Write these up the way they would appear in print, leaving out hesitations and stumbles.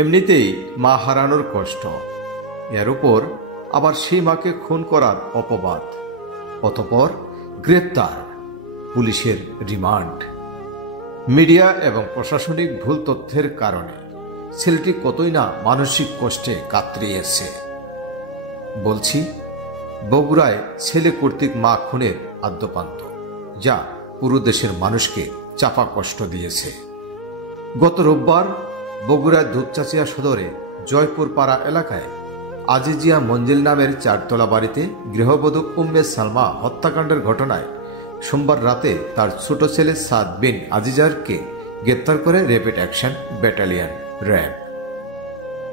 এমনিতেই মা হারানোর কষ্ট, এর উপর আবার সেই মাকে খুন করার অপবাদ, অতঃপর গ্রেপ্তার, পুলিশের রিমান্ড। মিডিয়া এবং প্রশাসনিক ভুল তথ্যের কারণে ছেলেটি কতই না মানসিক কষ্টে কাতরিয়েছে। বলছি, বগুড়ায় ছেলে কর্তৃক মা খুনের আদ্যপান্ত, যা পুরো দেশের মানুষকে চাপা কষ্ট দিয়েছে। গত রোববার বগুড়ার দুপচাচিয়া সদরে জয়পুর পাড়া এলাকায় আজিজিয়া মঞ্জিল নামের 4 তলা বাড়িতে গৃহবধূ উম্মে সালমা হত্যাকাণ্ডের ঘটনায় সোমবার রাতে তার ছোট ছেলে সাদ বিন আজিজারকে গ্রেপ্তার করে র্যাপিড অ্যাকশন ব্যাটালিয়ন র্যাব।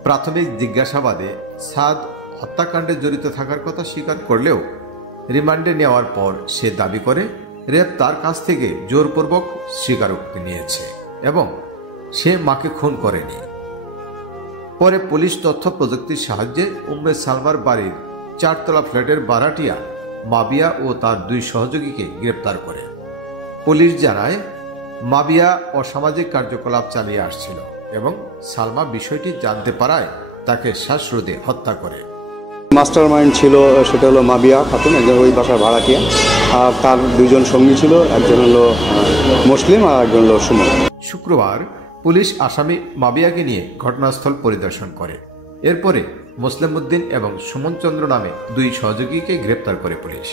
প্রাথমিক জিজ্ঞাসাবাদে সাদ হত্যাকাণ্ডে জড়িত থাকার কথা স্বীকার করলেও রিমান্ডে নেওয়ার পর সে দাবি করে র্যাব তার কাছ থেকে জোরপূর্বক স্বীকারোক্তি নিয়েছে এবং সে মাকে খুন করেনি। পরে পুলিশ তথ্য প্রযুক্তির সাহায্যে উম্মে সালমার বাড়ির 4 তলা ফ্ল্যাটের ভাড়াটিয়া মাবিয়া ও তার 2 সহযোগীকে গ্রেপ্তার করে। পুলিশ জানায়, মাবিয়া অসামাজিক কার্যকলাপ চালিয়ে আসছিল এবং সালমা বিষয়টি জানতে পারায় তাকে শ্বাসরোধে হত্যা করে। মাস্টার মাইন্ড ছিল সেটা হলো মাবিয়া খাতুন, একজন ওই বাসার ভাড়াটিয়া, আর তার 2 জন সঙ্গী ছিল, একজন হলো মুসলিম আর একজন হলো সুমন। শুক্রবার পুলিশ আসামি মাবিয়াকে নিয়ে ঘটনাস্থল পরিদর্শন করে। এরপরে মুসলিম উদ্দিন এবং সুমন চন্দ্র নামে 2 সহযোগীকে গ্রেপ্তার করে পুলিশ।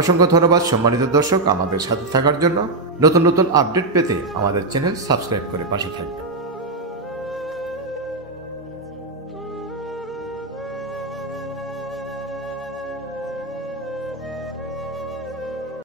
অসংখ্য ধন্যবাদ সম্মানিত দর্শক আমাদের সাথে থাকার জন্য। নতুন নতুন আপডেট পেতে আমাদের চ্যানেল সাবস্ক্রাইব করে পাশে থাকবেন।